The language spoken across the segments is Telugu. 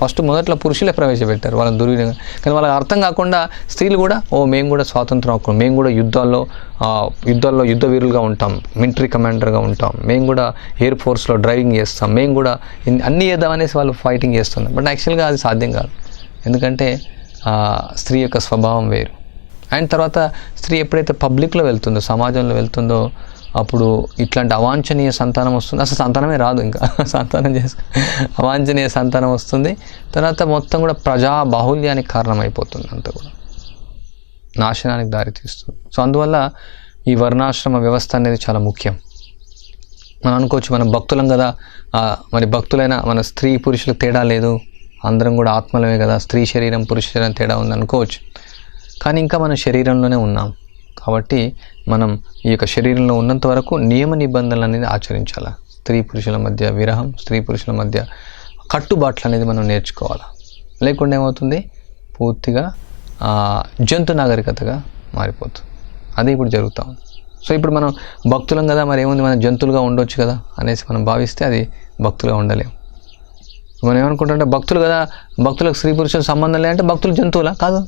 ఫస్ట్ మొదట్లో పురుషులే ప్రవేశపెట్టారు వాళ్ళని దుర్వినియోగం. కానీ వాళ్ళకి అర్థం కాకుండా స్త్రీలు కూడా మేము కూడా స్వాతంత్రం హక్కు, మేము కూడా యుద్ధాల్లో యుద్ధ వీరులుగా ఉంటాం, మిలిటరీ కమాండర్గా ఉంటాం, మేము కూడా ఎయిర్ ఫోర్స్లో డ్రైవింగ్ చేస్తాం, మేము కూడా అన్నీ చేద్దామనేసి వాళ్ళు ఫైటింగ్ చేస్తున్నారు. బట్ యాక్చువల్గా అది సాధ్యం కాదు. ఎందుకంటే స్త్రీ యొక్క స్వభావం వేరు. అండ్ తర్వాత స్త్రీ ఎప్పుడైతే పబ్లిక్లో వెళ్తుందో, సమాజంలో వెళ్తుందో, అప్పుడు ఇట్లాంటి అవాంఛనీయ సంతానం వస్తుంది. అసలు సంతానమే రాదు, ఇంకా సంతానం అవాంఛనీయ సంతానం వస్తుంది. తర్వాత మొత్తం కూడా ప్రజా బాహుల్యానికి కారణమైపోతుంది, అంతా కూడా నాశనానికి దారితీస్తుంది. సో అందువల్ల ఈ వర్ణాశ్రమ వ్యవస్థ అనేది చాలా ముఖ్యం. మనం అనుకోవచ్చు మనం భక్తులం కదా, మరి భక్తులైన మన స్త్రీ పురుషులకు తేడా లేదు, అందరం కూడా ఆత్మలమే కదా, స్త్రీ శరీరం పురుష శరీరం తేడా ఉంది అనుకోవచ్చు. కానీ ఇంకా మనం శరీరంలోనే ఉన్నాం కాబట్టి మనం ఈ యొక్క శరీరంలో ఉన్నంత వరకు నియమ నిబంధనలు అనేది ఆచరించాలి. స్త్రీ పురుషుల మధ్య విరహం, స్త్రీ పురుషుల మధ్య కట్టుబాట్లు అనేది మనం నేర్చుకోవాలి. లేకుండా ఏమవుతుంది, పూర్తిగా జంతు నాగరికతగా మారిపోతుంది. అదే ఇప్పుడు జరుగుతూ ఉంది. సో ఇప్పుడు మనం భక్తులం కదా, మరి ఏముంది మనం జంతువులుగా ఉండొచ్చు కదా అనేసి మనం భావిస్తే అది భక్తులుగా ఉండలేము. మనం ఏమనుకుంటుంటే భక్తులు కదా, భక్తులకు స్త్రీ పురుషుల సంబంధం లేదంటే భక్తులు జంతువులా? కాదు,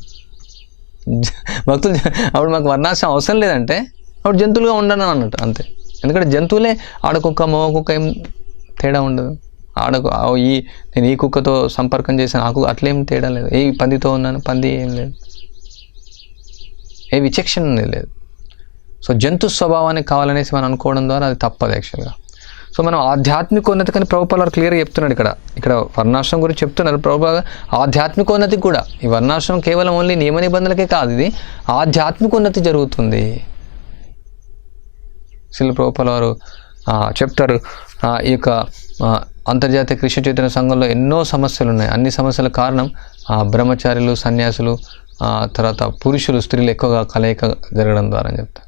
భక్తులు అప్పుడు మాకు వర్ణాశ్రమం అవసరం లేదంటే అప్పుడు జంతువులుగా ఉండను అన్నట్టు అంతే. ఎందుకంటే జంతువులే ఆడకుక్క మగ కుక్క ఏం తేడా ఉండదు. నేను ఈ కుక్కతో సంపర్కం చేశాను, ఆకు అట్లేం తేడా లేదు. ఏ పందితో ఉన్నాను, పంది ఏం లేదు, ఏ విచక్షణ అనేది లేదు. సో జంతు స్వభావానికి కావాలనేసి మనం అనుకోవడం ద్వారా అది తప్పదు యాక్చువల్గా. సో మనం ఆధ్యాత్మికోన్నతి కానీ ప్రభుపాల్ వారు క్లియర్గా చెప్తున్నాడు. ఇక్కడ వర్ణాశ్రమం గురించి చెప్తున్నారు ప్రభుపాల్. ఆధ్యాత్మికోన్నతి కూడా ఈ వర్ణాశ్రమం కేవలం ఓన్లీ నియమ నిబంధనలకే కాదు, ఇది ఆధ్యాత్మికోన్నతి జరుగుతుంది. శ్రీల ప్రభుపాల్ వారు చెప్తారు, ఈ యొక్క అంతర్జాతీయ కృష్ణ చైతన్య సంఘంలో ఎన్నో సమస్యలు ఉన్నాయి. అన్ని సమస్యల కారణం బ్రహ్మచారులు, సన్యాసులు, తర్వాత పురుషులు స్త్రీలు ఎక్కువగా కలయిక జరగడం ద్వారా అని చెప్తారు.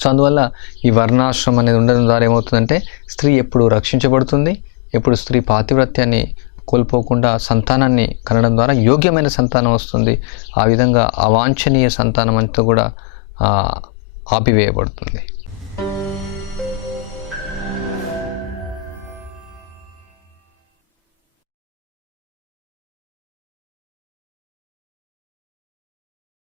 సో అందువల్ల ఈ వర్ణాశ్రమం అనేది ఉండడం ద్వారా ఏమవుతుందంటే స్త్రీ ఎప్పుడు రక్షించబడుతుంది, ఎప్పుడు స్త్రీ పాతివ్రత్యాన్ని కోల్పోకుండా సంతానాన్ని కనడం ద్వారా యోగ్యమైన సంతానం వస్తుంది. ఆ విధంగా అవాంఛనీయ సంతానం అంతా కూడా ఆపివేయబడుతుంది.